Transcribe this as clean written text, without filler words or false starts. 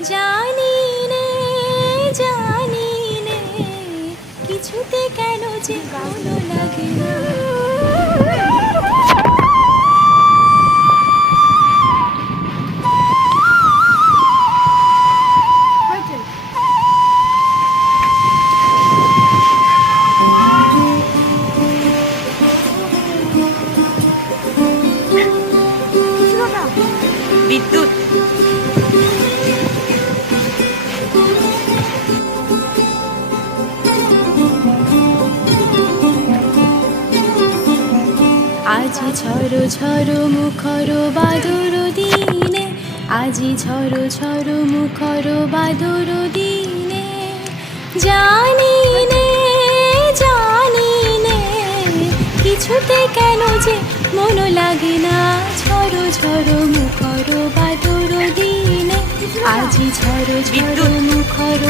জানি নে জানি নে কিছুতে কেন যে ভালো লাগে না। বিদ্যুৎ। আজি ঝড়ো ঝড়ো মুখর বাদর দিনে, আজি ঝড়ো ঝড়ো মুখর বাদর দিনে, জানি নে কিছুতে কেন যে মন লাগে না। ঝড়ো ঝড়ো মুখর বাদর দিনে, আজি ঝড়ো ঝড়ো মুখর